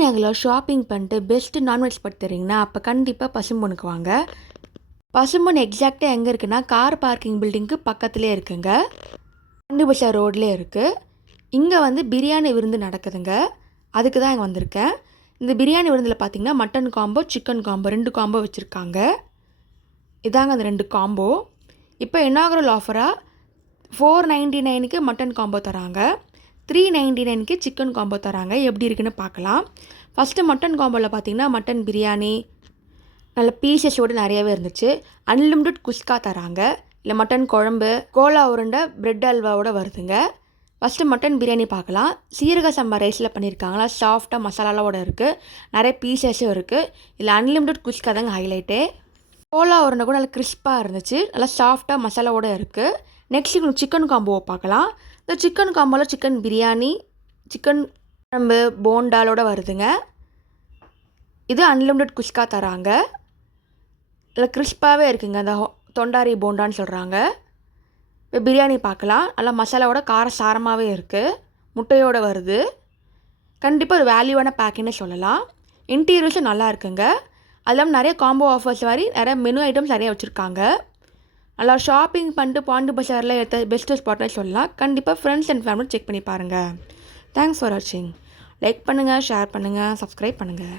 நகரில் ஷாப்பிங் பண்ணிட்டு best non veg பற்றி தரீங்கன்னா அப்போ கண்டிப்பாக பசும்பொன்னுக்கு வாங்க. பசும்பொன் எக்ஸாக்டாக எங்கே இருக்குன்னா கார் பார்க்கிங் பில்டிங்க்கு பக்கத்துலேயே இருக்குங்க. பாண்டி பஜார் ரோட்லேயே இருக்குது. இங்கே வந்து பிரியாணி விருந்து நடக்குதுங்க. அதுக்கு தான் இங்கே வந்திருக்கேன். இந்த பிரியாணி விருந்தில் பார்த்தீங்கன்னா mutton combo, chicken combo 2 combo வச்சுருக்காங்க. இதாங்க அந்த 2 காம்போ. இப்போ இனாகுரல் ஆஃபராக 499க்கு மட்டன் காம்போ தராங்க, 399க்கு சிக்கன் காம்போ தராங்க. எப்படி இருக்குன்னு பார்க்கலாம். ஃபஸ்ட்டு மட்டன் காம்போவில் பார்த்தீங்கன்னா மட்டன் பிரியாணி நல்ல பீசஸோடு நிறையவே இருந்துச்சு. அன்லிமிட்டட் குஸ்கா தராங்க, இல்லை மட்டன் குழம்பு, கோலா உருண்டை, பிரெட் அல்வாவோட வருதுங்க. ஃபஸ்ட்டு மட்டன் பிரியாணி பார்க்கலாம். சீரக சம்பா ரைஸில் பண்ணியிருக்காங்களா, சாஃப்டாக மசாலாவோட இருக்குது, நிறைய பீசஸும் இருக்குது. இல்லை அன்லிமிட்டட் குஸ்கா தாங்க ஹைலைட்டே. கோலா உருண்டை கூட நல்லா கிறிஸ்பாக இருந்துச்சு, நல்லா சாஃப்டாக மசாலாவோட இருக்குது. நெக்ஸ்ட்டு சிக்கன் காம்போவை பார்க்கலாம். இந்த சிக்கன் காம்போவில் சிக்கன் பிரியாணி, சிக்கன் குழம்பு, போண்டாலோட வருதுங்க. இது அன்லிமிட்டட் குஸ்கா தராங்க, இல்லை கிறிஸ்பாகவே இருக்குங்க. அந்த தொண்டாரி போண்டான்னு சொல்கிறாங்க. இப்போ பிரியாணி பார்க்கலாம். நல்லா மசாலாவோட கார சாரமாகவே இருக்குது, முட்டையோடு வருது. கண்டிப்பாக ஒரு வேல்யூவான பேக்கிங்னு சொல்லலாம். இன்டீரியர்ஸும் நல்லா இருக்குங்க. அது இல்லாமல் நிறைய காம்போ ஆஃபர்ஸ் மாதிரி நிறைய மெனு ஐட்டம்ஸ் நிறைய வச்சுருக்காங்க. நல்லா ஷாப்பிங் பண்ணிட்டு பாண்டி பஜாரில் எடுத்த பெஸ்ட்டு ஸ்பாட்னு சொல்லலாம். கண்டிப்பாக ஃப்ரெண்ட்ஸ் அண்ட் ஃபேமிலி செக் பண்ணி பாருங்கள். தேங்க்ஸ் ஃபார் வாட்சிங். லைக் பண்ணுங்கள், ஷேர் பண்ணுங்கள், சப்ஸ்கிரைப் பண்ணுங்கள்.